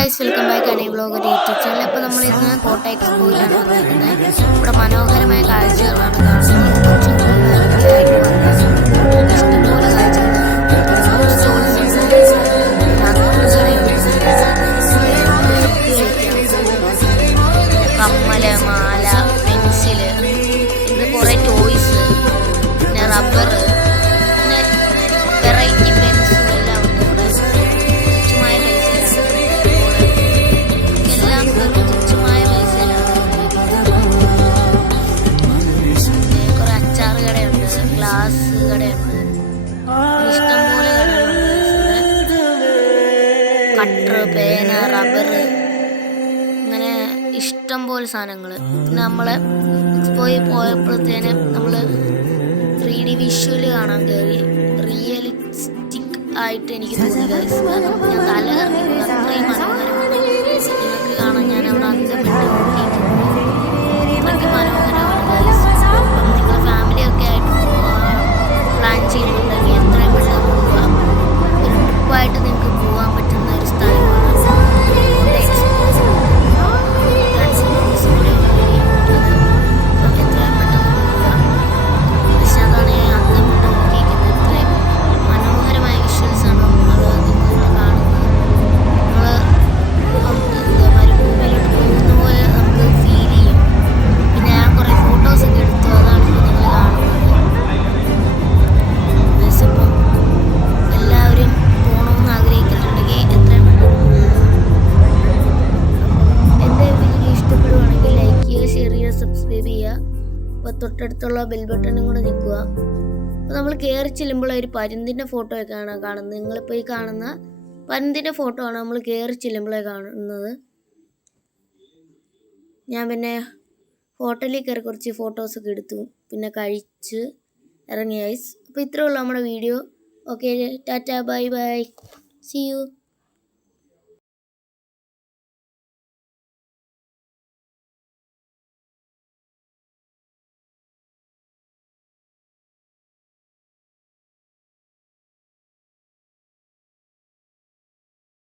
Guys, welcome back അനി vlogger YouTube channel. ഇപ്പോൾ നമ്മൾ ഇന്ന് കോട്ട എക്സ്പോയിലാണ് വന്നിരിക്കുന്നത്. ഇവിടെ മനോഹരമായ കാഴ്ചകളാണ് കാണുന്നത്. ഇഷ്ടംപോലെ കമ്മല്, മാല, പെൻസില്, ഇത് കുറെ ടോയ്സ്, പിന്നെ റബ്ബർ, പിന്നെ വെറൈറ്റി പെൻസും എല്ലാം ഉണ്ട്. തുച്ഛമായ എല്ലാം തുച്ഛമായ പൈസയിലാണ്. കുറെ അച്ചാറ് കടയുണ്ട്, ഗ്ലാസ് കടയുണ്ട്, ഇഷ്ടംപോലെ കടകളുണ്ട്. കട്ടർ, പേന, റബ്ബർ, അങ്ങനെ ഇഷ്ടം പോലെ സാധനങ്ങൾ. പിന്നെ നമ്മള് എക്സ്പോയിൽ പോയപ്പോഴത്തേനും നമ്മള് 3D വിഷ്വല് കാണാൻ കയറി. റിയലിസ്റ്റിക് ആയിട്ട് എനിക്ക് തോന്നി ഗൈസ്. ഞാൻ തല കറങ്ങി, അത്രയും മനോഹരമാണ്. നിങ്ങൾക്ക് കാണാൻ ഞാൻ അവിടെ അന്തപ്പെട്ട് നോക്കിയിട്ടുണ്ട്. അത്രയ്ക്ക് മനോഹരമാണ് ഗൈസ്. അപ്പം നിങ്ങൾ ഫാമിലിയൊക്കെ ആയിട്ട് പ്ലാൻ ചെയ്യുന്നുണ്ടെങ്കിൽ എത്രയും പെട്ടെന്ന് പോവുക. ഒരു ട്രിപ്പായിട്ട് നിങ്ങൾക്ക് പോകാൻ പറ്റുന്ന ഒരു സ്ഥലമാണ്. സബ്സ്ക്രൈബ് ചെയ്യുക. അപ്പോൾ തൊട്ടടുത്തുള്ള ബെൽ ബട്ടണും കൂടെ നിൽക്കുക. അപ്പോൾ നമ്മൾ കയറി ചെല്ലുമ്പോൾ ഒരു പരുന്തിൻ്റെ ഫോട്ടോ ഒക്കെയാണ് കാണുന്നത്. നിങ്ങളിപ്പോൾ ഈ കാണുന്ന പരുന്തിൻ്റെ ഫോട്ടോ ആണ് നമ്മൾ കയറി ചെല്ലുമ്പോഴേ കാണുന്നത്. ഞാൻ പിന്നെ ഹോട്ടലിൽ കയറി കുറച്ച് ഫോട്ടോസൊക്കെ എടുത്തു, പിന്നെ കഴിച്ച് ഇറങ്ങി ഗൈസ്. അപ്പോൾ ഇത്രയേ ഉള്ളൂ നമ്മുടെ video. Okay, tata, bye bye, see U.